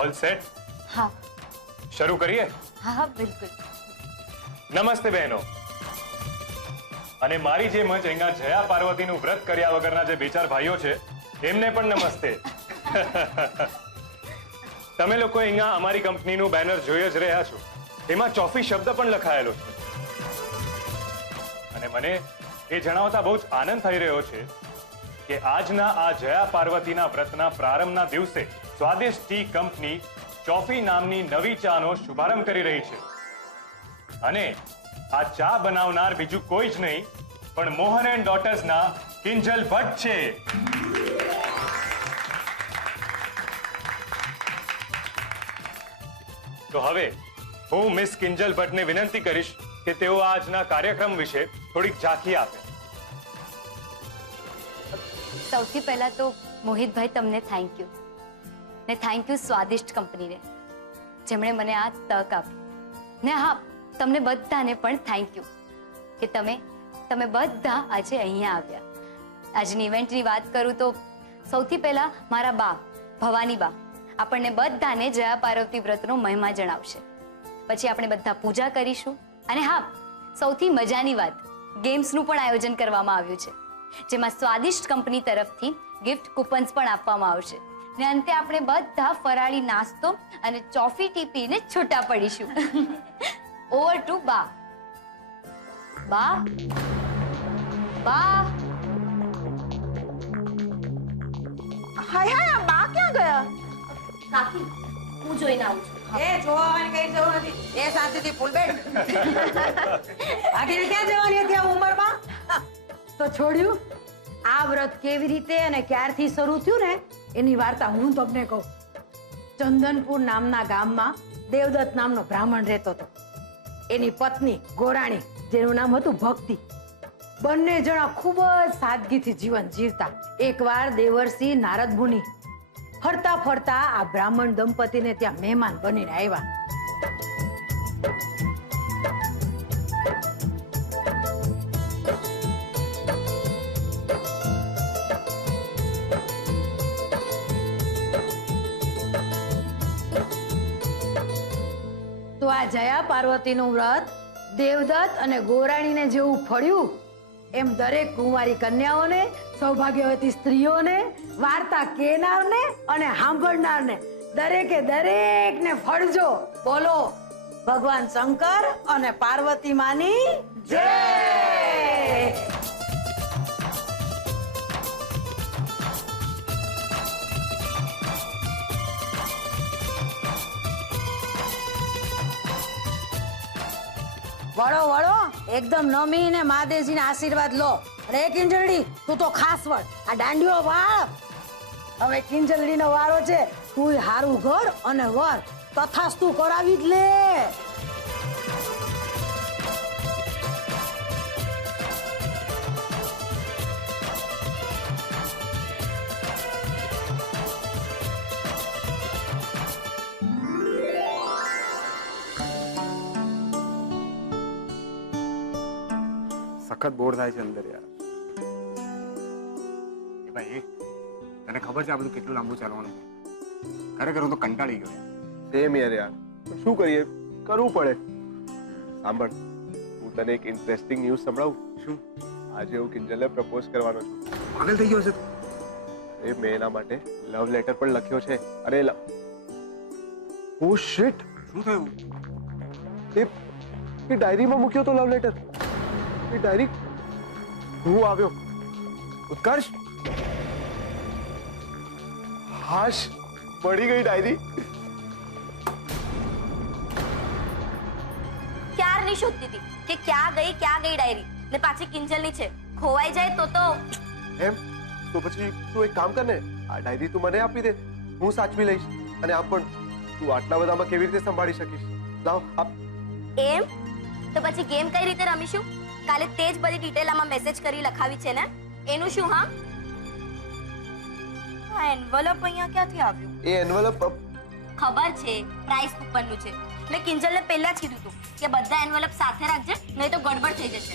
All set? हाँ शुरू करिए। हाँ हाँ बिल्कुल। નમસ્તે બહેનો અને મારી જેમ જ અહીંયા જયા પાર્વતીનું વ્રત કર્યા વગરના જે બે ચાર ભાઈઓ છે એમને પણ નમસ્તે। તમે લોકો અહીંયા અમારી કંપનીનું બેનર જોઈ જ રહ્યા છો, એમાં ચોફી શબ્દ પણ લખાયેલો છે અને મને એ જણાવતા બહુ જ આનંદ થઈ રહ્યો છે કે આજના આ જયા પાર્વતીના વ્રતના પ્રારંભના દિવસે સ્વાદિષ્ટ ટી કંપની ચોફી નામની નવી ચાનો શુભારંભ કરી રહી છે અને આ ચા બનાવનાર બીજું કોઈ જ નહીં પણ મોહન એન્ડ ડોટર્સના કિંજલ ભટ્ટ છે। તો હવે હું મિસ કિંજલ ભટ્ટને વિનંતી કરીશ કે તેઓ આજના કાર્યક્રમ વિશે થોડીક ઝાંખી આપે। સૌથી પહેલા તો મોહિતભાઈ તમને થેન્ક યુ ને થેન્ક યુ સ્વાદિષ્ટ કંપનીને જેમણે મને આ તક આપી ને હા તમને બધાને પણ થેન્ક યુ કે તમે બધા આજે અહીંયા આવ્યા। આજની ઇવેન્ટની વાત કરું તો સૌથી પહેલા મારા બા ભવાની બા આપણને બધાને જયા પાર્વતી વ્રતનો મહિમા જણાવશે, પછી આપણે બધા પૂજા કરીશું અને હા સૌથી મજાની વાત ગેમ્સનું પણ આયોજન કરવામાં આવ્યું છે જેમાં સ્વાદિષ્ટ કંપની તરફથી ગિફ્ટ કૂપન્સ પણ આપવામાં આવશે ને અંતે આપણે બધા ફરાળી નાસ્તો અને ચોફી ટી પીને છૂટા પડીશું। ઓવર ટુ બા। બા બા હાય હાય બા ક્યાં ગયા? કાકી હું જોઈને આવું છું। એ જોવાની કઈ જવું નથી, એ શાંતિથી ફૂલ બેઠ। આખી ક્યાં જવાની હતી આ ઉંમરમાં? તો છોડ્યું આ વ્રત કેવી રીતે અને ક્યારથી શરૂ થયું ને એની વાર્તા હું તમને કહું। ચંદનપુર નામના ગામમાં દેવદત્ત નામનો બ્રાહ્મણ રહેતો હતો। એની પત્ની ગોરાણી જેનું નામ હતું ભક્તિ, બંને જણા ખૂબ જ સાદગીથી જીવન જીવતા। એકવાર દેવર્ષિ નારદ મુનિ ફરતા ફરતા આ બ્રાહ્મણ દંપતીને ત્યાં મહેમાન બનીને આવ્યા। તો આ જયા પાર્વતીનું વ્રત દેવદત્ત અને ગોરાણીને જેવું ફળ્યું એમ દરેક કુંવારી કન્યાઓને, સૌભાગ્યવતી સ્ત્રીઓને, વાર્તા કહેનારને અને સાંભળનારને દરેકને ફળજો। બોલો ભગવાન શંકર અને પાર્વતી માની જય। વળો વળો એકદમ નમીને મહાદેવજીના આશીર્વાદ લો। અરે કિંજલડી તું તો ખાસ વળ, આ દાંડિયો વાળ। હવે કિંજલડીનો વારો છે, તું હારું ઘર અને વર તથાસ્તુ કરાવી જ લે। સખત બોર થાય છે અંદર યાર। એ ભાઈ તને ખબર છે આ બધું કેટલું લાંબુ ચાલવાનું છે? ખરેખર હું તો કંટાળી ગયો। સેમ યાર શું કરીએ, કરવું પડે। સાંભળ હું તને એક ઇન્ટરેસ્ટિંગ ન્યૂઝ સંભળાવું? શું? આજે હું કિંજલને પ્રપોઝ કરવાનો છું। પાગલ થઈ ગયો છે તું? એ મેં એના માટે લવ લેટર પણ લખ્યો છે। અરે ઓ શિટ, શું થયું? એ ડાયરીમાં મૂક્યો તો લવ લેટર। એ ડાયરી હું આવ્યો ઉત્કર્ષ, હાશ મળી ગઈ ડાયરી। ક્યારની શોધતી હતી કે ક્યાં ગઈ ડાયરી ને પાછી કિંજલની છે, ખોવાઈ જાય તો એમ તો પછી તું એક કામ કર ને, આ ડાયરી તું મને આપી દે, હું સાચવી લઈશ। અને આમ પણ તું આટલા બધામાં કેવી રીતે સંભાળી શકીશ? લાવ આપ। એમ તો પછી ગેમ કઈ રીતે રમીશું? કાલે તે જ બધી ડિટેલ આમાં મેસેજ કરી લખાવી છે ને, એનું શું? હા આ એન્વલપ અહીંયા ક્યાંથી આવ્યું? એ એન્વલપ ખબર છે પ્રાઇસ કૂપનનું છે। મેં કિંજલને પહેલા જ કીધું હતું કે બધા એન્વલપ સાથે રાખજે, નહીં તો ગડબડ થઈ જશે।